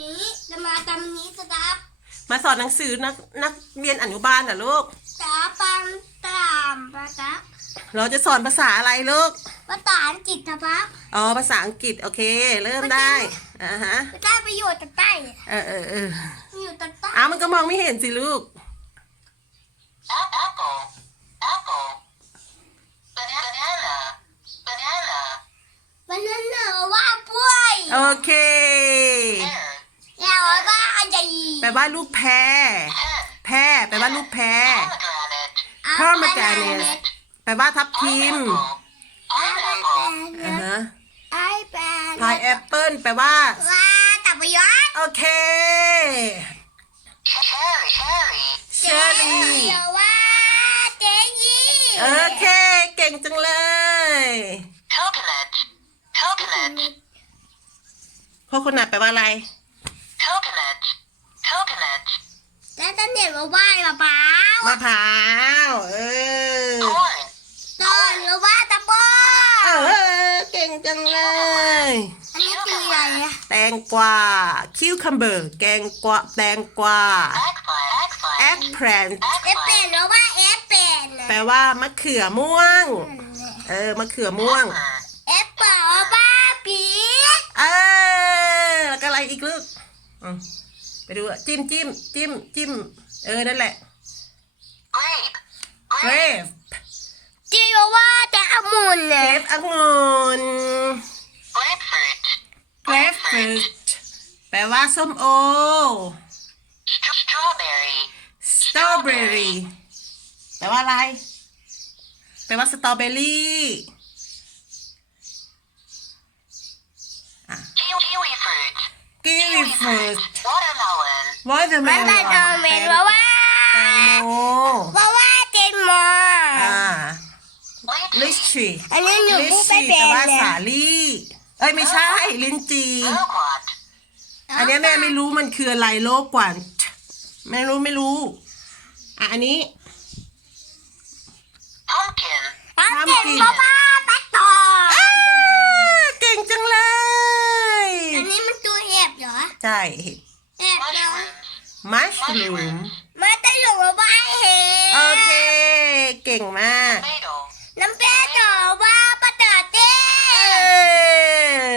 นี้จะมาตำนี้สตับมาสอนหนังสือนักนักเรียนอนุบาลเหรอลูกสาปังตามปะตับเราจะสอนภาษาอะไรลูกภาษาอังกฤษนะครับ อ๋อภาษาอังกฤษโอเค เริ่มได้อ่าฮะไม่ได้ประโยชน์จากใต้เออเออเออประโยชน์จากใต้อ้าวมันก็มองไม่เห็นสิลูก Apple, apple. Banana, banana. วันนั้นเหรอว่าป่วยโอเค Pear, แล้วว่าใหญ่ แปลว่าลูกแพร pen, แพรแปลว่าลูกแพร pomegranate, พ่อมาแกเนสแปลว่าทับทิม pineapple, อ่าฮะไอ้แปนพายแอปเปิลแปลว่า ว่าตับประโยชน์โอเค cherry, cherry, เชอรี่ เดี๋ยวว่าเจ๊ยี่โอเค เก่งจังเลย coconut, coconut, โคโคนัทแปลว่าอะไร coconut, coconut, แล้วจะ เน็ตมาว่าปะเปล่ามะพร้าวเออ corn, ตอนหรือว่าตะโบเออเก่งจังเลย อันนี้คืออะไรอะแตงกวาคิวคัมเบอร์ แกงกวาแตงกวา eggplant, แอ eggplant, ปแพรนเอฟเป็นหรือว่าเอฟเป็นแปลว่ามะเขือม่วง เออมะเขือม่วงเอฟเปิลบ้าปีดเออแล้วก็อะไรอีกลูกอืม ไปดูอะจิ้มจิ้มจิ้มจิ้มเออนั่นแหละ grape, เกร grape, ฟจีบอกว่าจะเอามุนเกรเนี่ยฟองุ่น grapefruit, เกรฟฟรุตแปลว่าส้มโอ str- strawberry, สตรอเบอรี่แปลว่าอะไร แปลว่าสตรอเบอรี่ kiwi, kiwi fruit, กีวีฟรุต watermelon, วอเตอร์เมมันลจะเอาเมนว่าว่าแตงโมว่าว่าเจนมออ่าลิ lychee, ชชีอันนี้หนูลิชพูดไปชีเป็แปลนว่าเลยสาลี่เอ้ยไม่ใช่ ลิ้นจี loquat, อันเนี้ยแม่ไม่รู้มันคืออะไรโลกกว่าไม่รู้ไม่รู้อะอันนี้ pumpkin, เอาเจนว่าว่าแป๊กต่ออ้าเก่งจังเลย อันนี้มันตัวเห็บเหรอ ใช่เห็บเหรอ mushrooms, มัชรูมมันจะหลงว่าว่าเห็บโอเค เก่งมาก tomato, น้ำเป๊ะต่อว่าปะเตอเต้เอ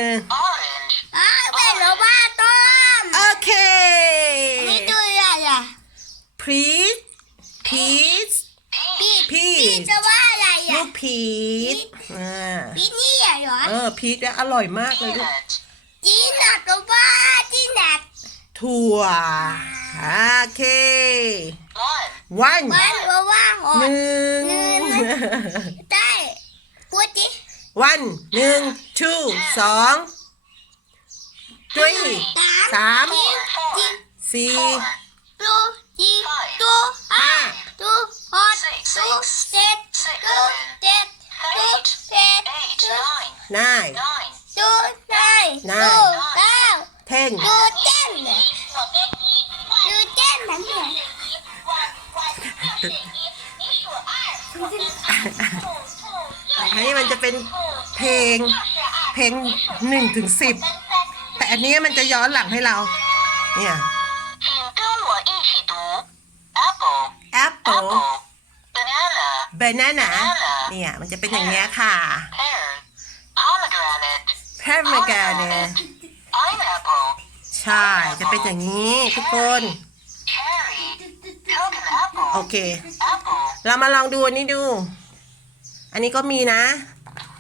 อ orange, อ้าวเป็นหรือว่าต้มโอเค นี่ตัวอะไรอะพีชพีชปีดพีปีดชจะว่าอะไรลูอะกพีชอ่าปีดนี่เหรอเออพีชเนี่ยอร่อยมากเลยลูก peanut, จีนัดก็ว่าจีนัดถั่ว โอเค one, วันมันก็ว่าหอหดนึ่ง ได้พูดจิวันหนึ่ง two สอง three สามจีสี่ตูจีตูห้าตูหกตูเจ็ดตูเจ็ดตูเจ็ด eight, ตู nine, nine nine, ตูนายตูเก้า ten ตูเจ็ดี้มันจะเป็นเพลงเพลงหนึ่งถึงสิบแต่อันนี้มันจะย้อนหลังให้เรา เนี่ยแอปเปิลเบนาน่าเนี่ยมันจะเป็นอย่างนี้ค่ะ p e เมกาเนี่ยใช่ จะเป็นอย่างนี้ทุกคน โอเค เรามาลองดูอันนี้ดู อันนี้ก็มีนะ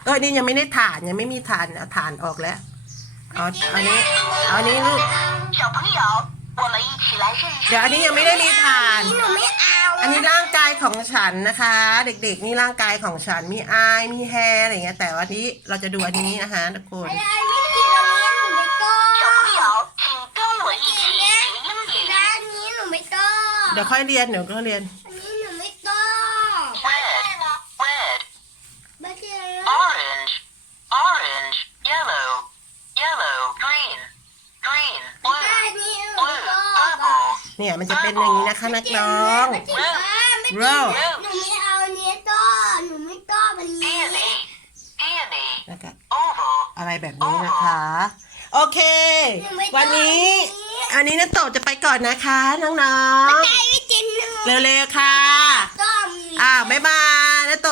เออนี่ยังไม่ได้ฐานยังไม่มีฐานเอาฐานออกแล้วเอาอันนี้เอาอันนี้ลูกเดี๋ยวอันนี้ยังไม่ได้มีฐาน อันนี้ร่างกายของฉันนะคะ เด็กๆนี่ร่างกายของฉันมีอายมีแฮอะไรเงี้ย แต่วันนี้เราจะดูอันนี้นะคะทุกคนเดี๋ยวค่อยเรียนเดี๋ยวก็เรียน Orange, orange, yellow, yellow, green, green, blue, blue, purple, เนี่ยมันจะเป็นอย่างนี้นะคะนักน้อง Row หนูไม่เอาเนี้ยต้อหนูไม่ต้อมันเลี้ย peony, peony, แล้วก็ oval, อะไรแบบนี้นะคะ โอเค วันนี้ อันนี้นัตโตะจะไปก่อนนะคะน้องๆเร็วๆค่ะอ่าวบ๊ายบายนัตโตะ